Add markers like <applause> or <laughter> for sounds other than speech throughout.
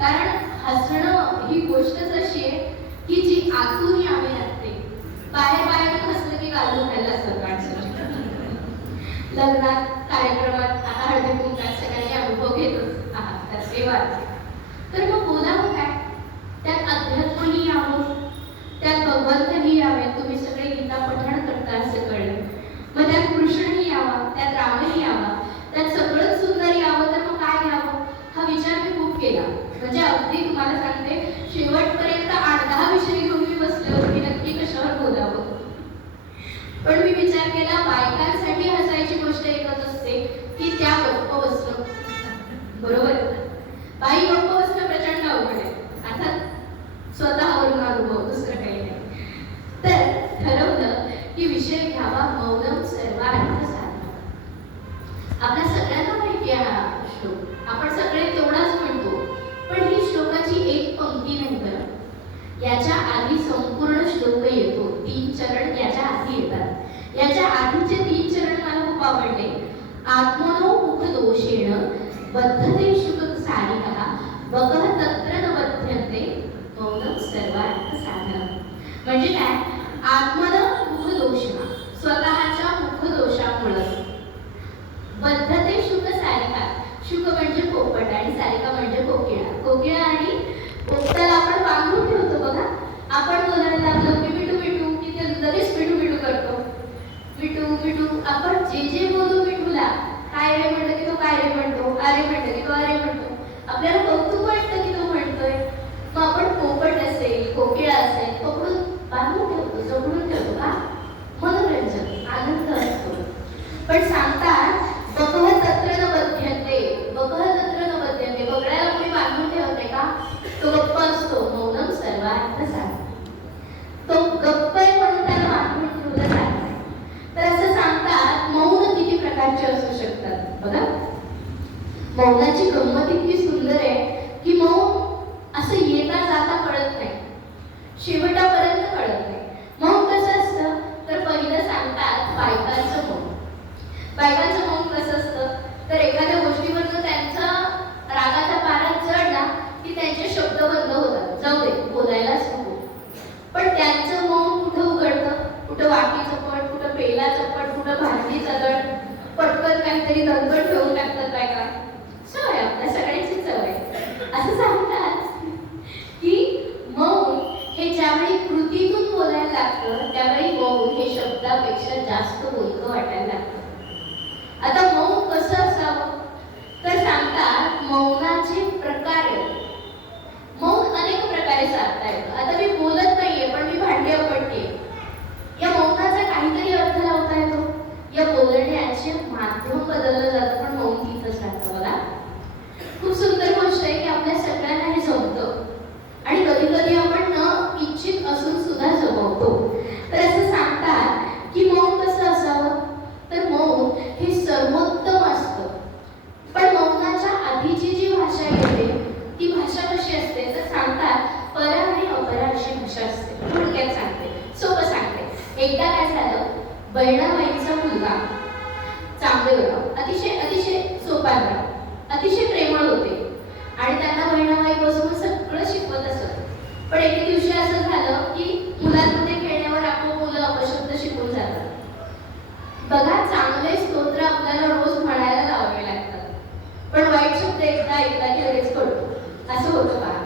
कारण हसणं ही गोष्टच अशी आहे की जी आतून यावी लागते बाहेर बाहेर हसलं की गाजू खायला सकाळचं लग्नात कार्यक्रमात आता हळदी कुंकात सगळ्यांनी अनुभव घेतच. आहात त्याचे वाटते तर मग बोलावं काय? त्यात अध्यात्मही यावं. त्यात भगवंतही यावे तुम्ही सगळे गीता पठण करता असं कळलं मग त्यात कृष्णही यावा. त्यात रामही म्हणजे अगदी तुम्हाला सांगते शेवटपर्यंत आठ दहा विषय घेऊन मी बसले होते मी नक्की कशावर बोलावं? पण मी विचार केला बायकांसाठी हसायची गोष्ट एकच असते की त्या गप्प बसणं बरोबर? बाई गप्प बसणं प्रचंड अवघड आहे. अर्थात स्वतःवरून अनुभव दुसरं काही नाही. तर ठरवलं की विषय घ्यावा श्लोक येतो तीन चरण याच्या आधी येतात याच्या आधीचे तीन चरण मला खूप आवडले. आत्मनो मुख येणं बद्धते शुक सारी पण एके दिवशी असं झालं की मुलांमध्ये खेळण्यावर आपण मुलं अपशब्द शिकून जातात. बघा चांगले स्तोत्र आपल्याला रोज म्हणायला लावावे लागतात. पण वाईट शब्द एकदा एकदा की लगेच पडतो. असं होतं का?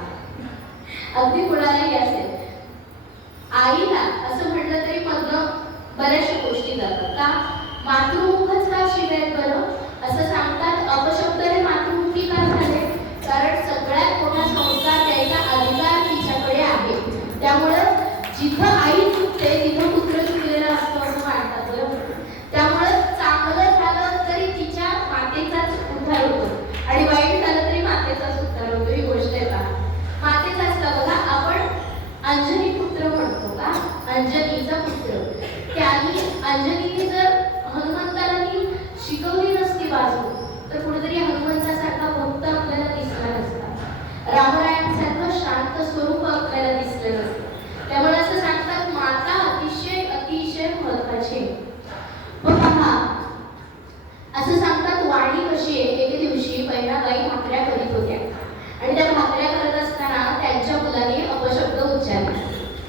अगदी कुणालाही कुणाला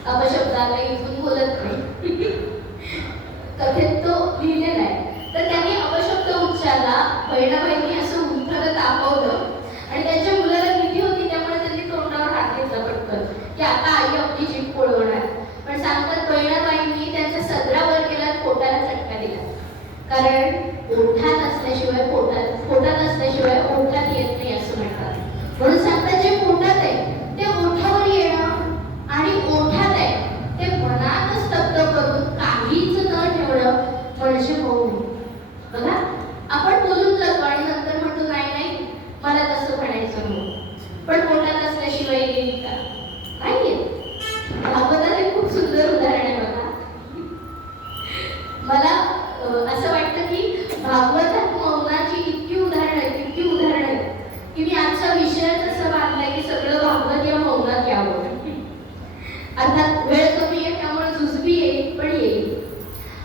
अपशब्दाला इथून बोलत नाही. <laughs> कथेत तो लिहिलेला आहे तर त्यांनी अपशब्द उच्चारला बहिणाबाईंनी असं उंथलं तापवलं आणि त्यांच्या मुलाला भीती होती त्यामुळे त्यांनी तोंडावर हात घेतला पटकन की आता आई आपली जीभ पोळवणार पण सांगतात बहिणाबाईंनी त्यांच्या सदरावर केला पोटाला चटका दिला कारण ओठात असल्याशिवाय पोटात पोटात असल्याशिवाय ओठात येत नाही असं म्हणतात म्हणून सांगतात जे पोटात आहे ते ओठावर येणं आणि ओठात आहे ते मनात स्तब्ध करून काहीच न ठेवणं म्हणजे होऊ नये बघा आपण बोलून जातो आणि नंतर म्हणतो नाही नाही मला तसं म्हणायचं हो पण पोटात असल्याशिवाय येईल का नाही येत भागवतात एक खूप सुंदर उदाहरण आहे बघा मला अं, असं वाटतं की भागवतात मौनाची इतकी उदाहरणं आहेत इतकी उदाहरणं आहेत की मी आजचा विषयच असं बांधलाय की सगळं भागवत या मौनात यावं अर्थात वेळ कमी आहे त्यामुळे जुजबी येईल पण येईल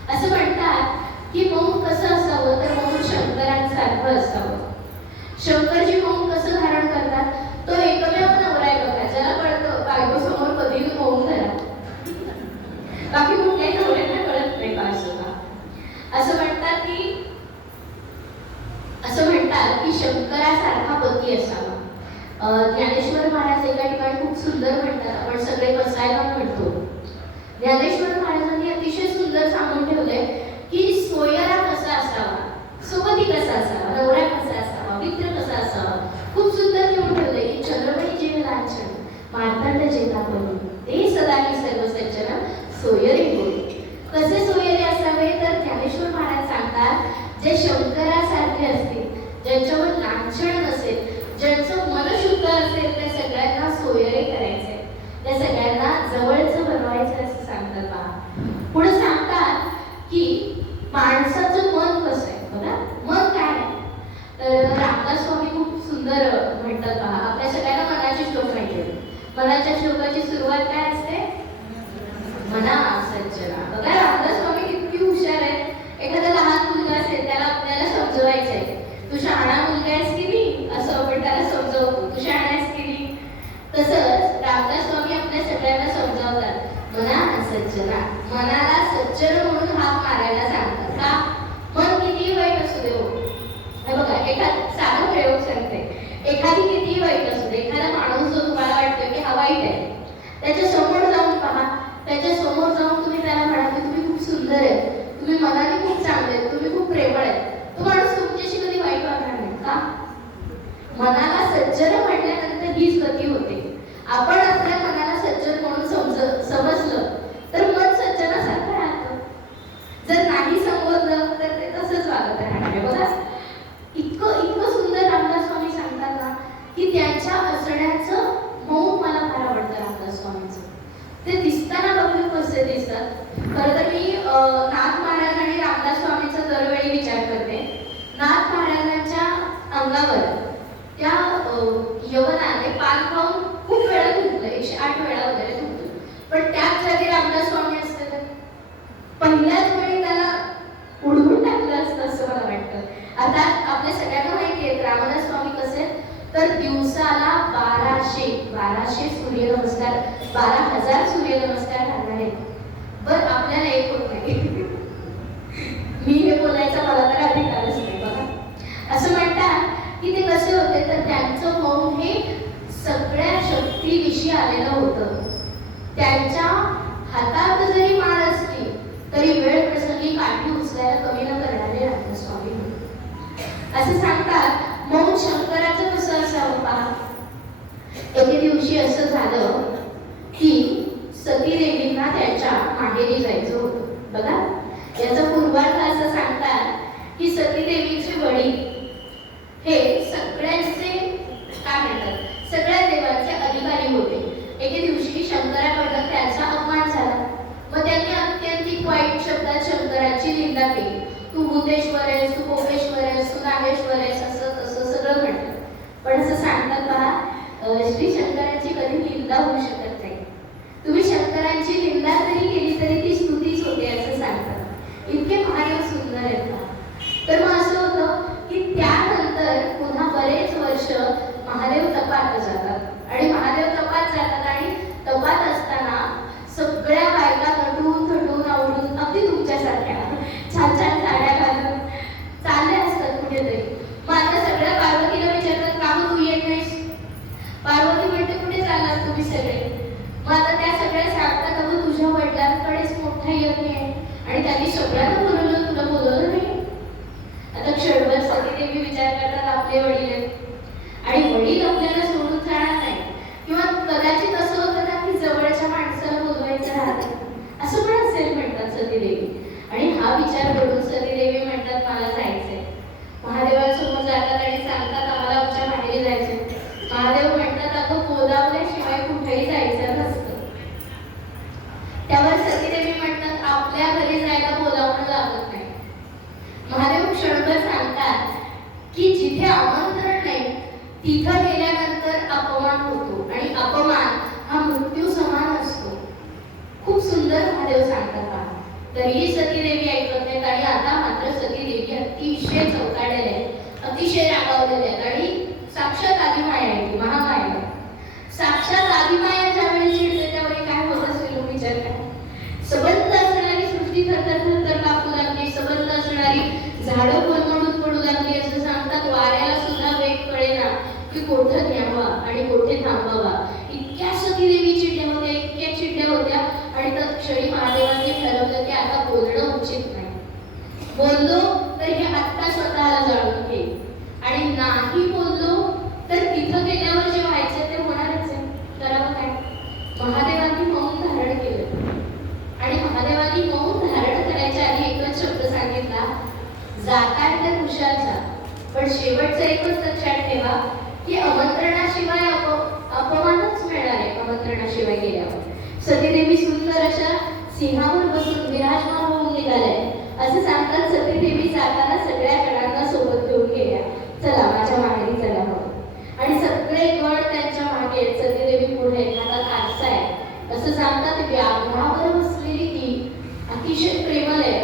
असं म्हणतात की मौन कसं असावं तर मौन शंकरांसारखं असावं शंकरजी मौन कसं धारण करतात तो एकमेव नवरा आहे बघा ज्याला कळतं बायको समोर कधी मौन धरा बाकी कुठल्याही नवऱ्यांना कळत नाही का असं का असं म्हणतात की असं म्हणतात की शंकरासारखा पती असावा अं, ज्ञानेश्वर महाराज एका ठिकाणी खूप सुंदर म्हणतात आपण सगळे बसायला म्हणतो ज्ञानेश्वर महाराजांनी अतिशय सुंदर सांगून ठेवलंय की सोयरा कसा असावा सोबती कसा असावा नवरा कसा असावा मित्र कसा असावा खूप सुंदर लिहून ठेवलंय की चंद्रमणी जीव लांछन मार्तंड जेता करून ते सदा ही सर्व सज्जन सोयरे होय कसे सोयरे असावे तर ज्ञानेश्वर महाराज सांगतात जे शंकरासारखे असतील ज्यांच्यावर लांछन नसेल ज्यांचं मन शुद्ध असेल त्या सगळ्यांना सोयरे करायचे. त्या सगळ्यांना जवळचं बनवायचं असं सांगतात पहा पुढे सांगतात की माणसाचं मन कसं आहे बघा मन काय आहे तर रामदास स्वामी खूप सुंदर म्हणतात पहा आपल्या सगळ्यांना मनाचे श्लोक माहिती आहेत. मनाच्या श्लोकाची सुरुवात काय असते मना सज्जना बघा रामदास स्वामी किती हुशार आहेत एखादा लहान मुलगा असेल त्याला आपल्याला समजवायचं आहे तू शहाणा मुलगा आहेस की नाही असं आपण त्याला समजवतो तू शहाणा आहेस की नाही तसंच रामदास स्वामी आपल्या सगळ्यांना समजावतात. मना सज्जना मनाला सज्जन म्हणून हात मारायला सांगतात का? मन किती वाईट असू दे हो. बघा एखाद साधा प्रयोग सांगते. एखादी किती वाईट असू दे. एखादा माणूस जो तुम्हाला वाटतो की हा वाईट आहे त्याच्यासमोर जाऊन पहा. त्याच्यासमोर जाऊन तुम्ही त्याला म्हणा की तुम्ही खूप सुंदर आहे. तुम्ही मनाने खूप चांगले आहे. तुम्ही खूप प्रेमळ आहे. तो माणूस तुमच्याशी कधी वाईट वागणार नाही का? मनाला सज्जन म्हटल्यानंतर हीच गती होते आपण आपल्या मनाला सज्जन म्हणून समज समजलं तर मन सज्जनासारखं राहतं. जर नाही समजलं तर ते तसंच वागत राहणार आहे बघा इतकं इतकं सुंदर रामदास स्वामी सांगतात ना की त्यांच्या असण्याचं मऊ मला फार आवडतं रामदास स्वामीचं ते दिसताना बघून कसे दिसतात खरं तर मी अं, नाथ महाराज आणि रामदास स्वामीचा दरवेळी विचार करते नाथ महाराजांच्या अंगावर त्या अं, यवनाने पान खाऊन खूप वेळा धुतलं एकशे आठ वेळा वगैरे धुतलं पण त्याच जागी रामदास स्वामी असते तर पहिल्याच वेळी त्याला उडवून टाकलं असतं असं मला वाटतं आता आपल्या सगळ्यांना माहिती आहे रामदास स्वामी कसे आहेत? तर दिवसाला बाराशे बाराशे सूर्यनमस्कार बारा हजार सूर्यनमस्कार राहणार आहेत. बर आपल्याला एक होत नाही. मी हे बोलायचा मला तर अधिकारच नाही बघा. असं म्हणतात की ते कसे होते तर त्यांचं मौन हे सगळ्या शक्तीविषयी आलेलं होतं. त्यांच्या हातात जरी माळ असली तरी वेळ प्रसंगी काठी उचलायला कमी न करणारे रामस्वामी असे सांगतात मौन शंकराचं एके दिवशी असं झालं की सती देवींना त्याच्या माहेरी जायचं होतं. बघा याचा पूर्वार्थ असं सांगतात की सती देवीचे वडील हे सगळ्यांचे काय म्हणतात सगळ्या देवांचे अधिकारी होते. एके दिवशी शंकराकडनं त्यांचा अपमान झाला. मग त्यांनी अत्यंतिक वाईट शब्दात शंकराची निंदा केली. तू भूतेश्वर आहेस तू कोपेश्वर आहेस तू नागेश्वर आहेस असं तसं सगळं म्हटलं. पण असं सांगतात पहा श्री शंकराची कधी निंदा होऊ शकत नाही. तुम्ही शंकरांची निंदा जरी केली तरी ती स्तुतीच होते असं सांगतात. इतके महादेव सुंदर आहेत तर मग हुशार जा पण शेवटचं एकच लक्षात ठेवा की आमंत्रणाशिवाय अपमानच मिळणार आहे आमंत्रणाशिवाय गेल्यावर. सतीदेवी सुंदर अशा सिंहावर बसून विराजमान होऊन निघाले असं सांगतात सतीदेवी जाताना सगळ्या गणांना सोबत घेऊन गेल्या. चला माझ्या माघारी चला आणि सगळे गण त्यांच्या मागे सतीदेवी पुढे एखादा काढताय असं सांगतात व्याघ्रावर बसलेली ती. अतिशय प्रेमल आहे.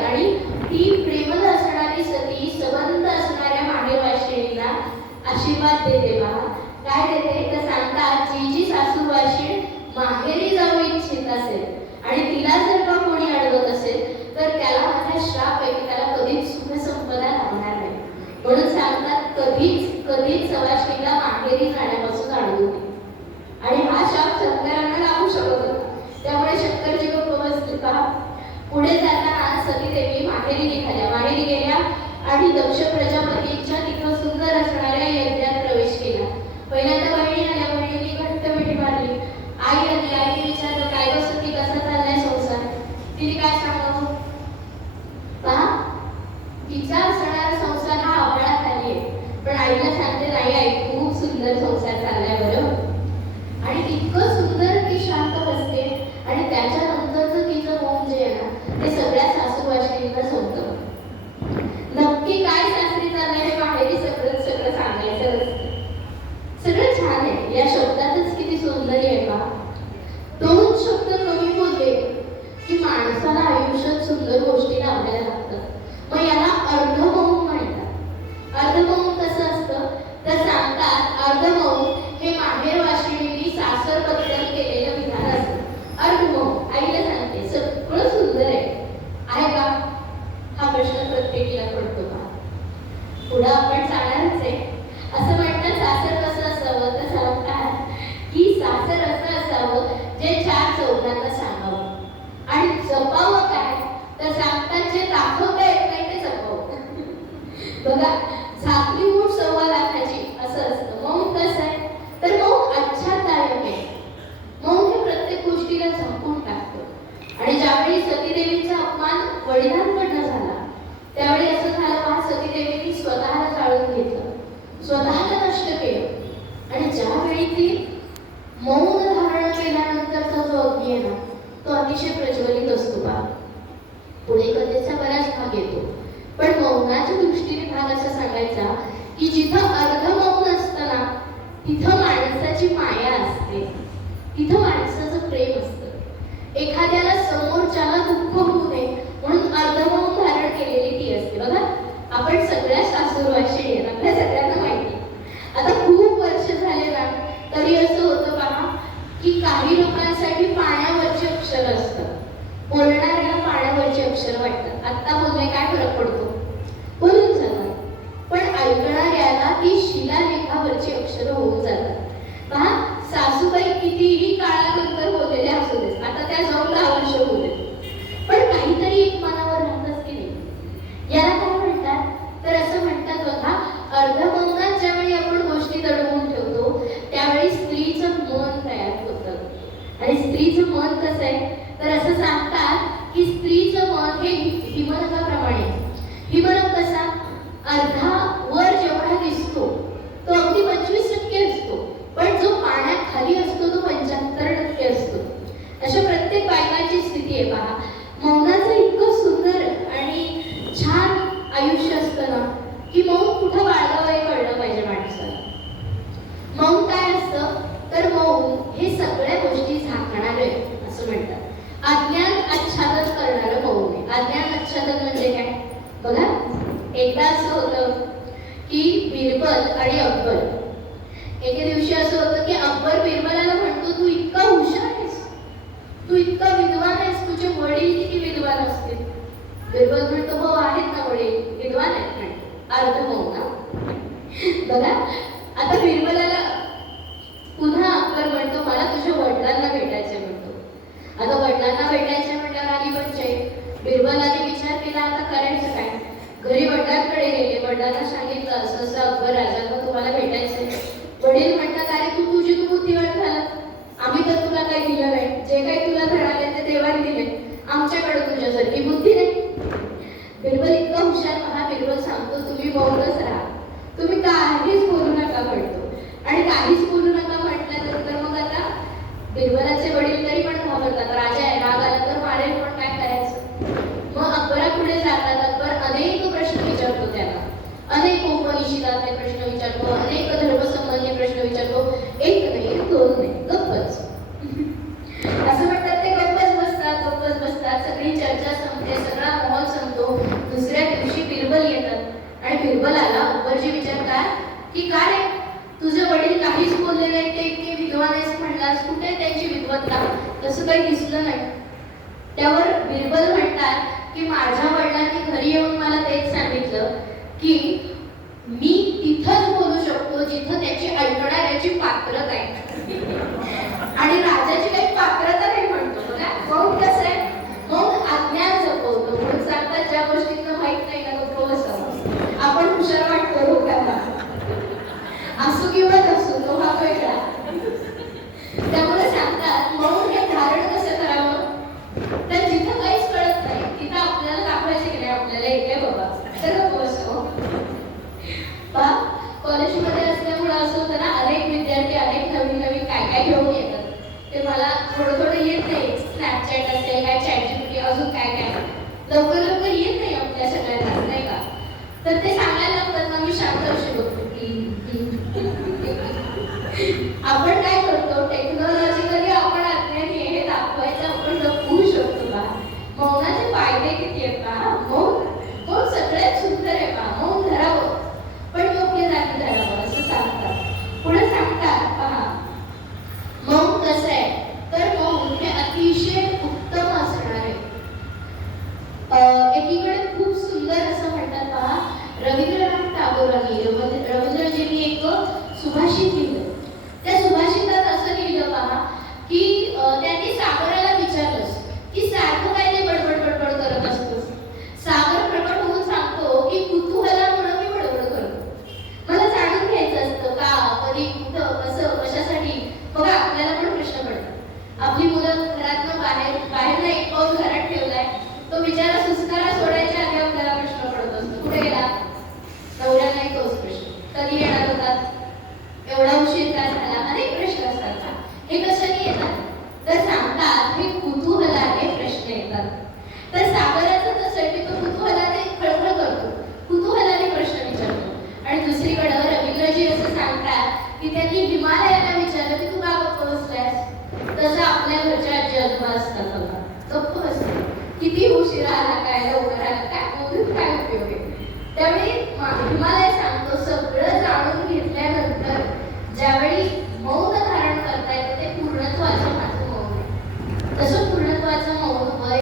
आशीर्वाद देते बाबा काय देते तर सांगतात जी जी सासू वाशीण माहेरी जाऊ इच्छित असेल आणि तिला जर का कोणी अडवत असेल तर त्याला माझा श्राप ऐकता स्वतःला नष्ट केलं. आणि ज्यावेळी ती मौन धारण केल्यानंतरचा जो अग्नी आहे ना तो अतिशय प्रज्वलित असतो बा. पुढे कथेचा बराच भाग येतो. पण मौनाच्या दृष्टीने भाग असा सांगायचा की जिथं अर्ध मौन असताना तिथं माणसाची माया असते. तिथं माणसाचं प्रेम असतं. एखाद्याला समोरच्याला दुःख होऊ नये म्हणून अर्ध मौन धारण केलेली ती असते. बघा आपण सगळ्या शास्त्रभाषी आपल्या सगळ्या आत्ता बोलणे काय फरक पडतो? बोलून जाणार पण ऐकणाऱ्याला ती शिलालेखावरची अक्षरं होऊन जातात. किती विद्वान असतील म्हणतो हो आहेत ना वडील विद्वान आहेत म्हणे. अर्ध ना बघा आता बिरबलाला पुन्हा अकबर म्हणतो मला तुझ्या वडिलांना भेटायचे म्हणतो. आता वडिलांना भेटायचं म्हटल्यावर आली पंचायत बिरबलाने विचार केला आता करायचं काय? घरी वडिलांकडे गेले. वडिलांना सांगितलं असं असं अकबर राजाला तुम्हाला भेटायचंय. वडील म्हणतात अरे तू तुझी तू बुद्धिवान झाला. आम्ही तर तुला काही दिलं नाही. जे काही तुला धडाले ते देवाने दिले. आमच्याकडे तुझ्यासारखी बुद्धी नाही. बिरबल इतका हुशार मला बिरबल सांगतो तुम्ही मौनच राहा. तुम्ही काहीच बोलू नका म्हणतो. आणि काहीच बोलू नका म्हटल्यानंतर मग आता बिरबलाचे वडील तरी पण घाबरतात राजा आहे राग आला तर मारेल पण काय करायचं? मग अकबरा पुढे जातात अकबर अनेक प्रश्न विचारतो त्याला. अनेक उपनिषदातले प्रश्न विचारतो अनेक धर्मसंबंधी प्रश्न विचारतो. एक नाही दोन नाही गप्पच असं म्हणतात ते गप्पच बसतात गप्पच बसतात सगळी चर्चा संपते सगळा माहोल संपतो दुसऱ्या दिवशी बिरबल येतात आणि बिरबलाला अकबरजी विचारतात की काय रे तुझे वडील काहीच बोलले नाही ते इतके विद्वान आहेस कुठे त्यांची विद्वत्ता? तसं काही दिसलं नाही. त्यावर बिरबल म्हणतात की माझ्या वडिलांनी घरी येऊन मला तेच सांगितलं की मी तिथंच बोलू शकतो जिथं त्याची ऐकणाऱ्याची पात्रता आहे. आणि राजाची काही reunião. एवढा उशीर का झाला? अनेक प्रश्न असतात. हे कशाने येतात? तर सांगतात हे कुतूहलाने प्रश्न येतात. तर सागराचं कसं आहे की तो कुतूहलाने खळखळ करतो. कुतूहलाने प्रश्न विचारतो. आणि दुसरीकडं रवींद्रजी असं सांगतात की त्यांनी हिमालयाला विचारलं की तू का गप्प बसलायस? तसं आपल्या घरच्या आजी आजोबा असतात बघा. गप्प बसतात. किती उशिरा आला काय लवकर आला काय बोलून काय उपयोग आहे? त्यावेळी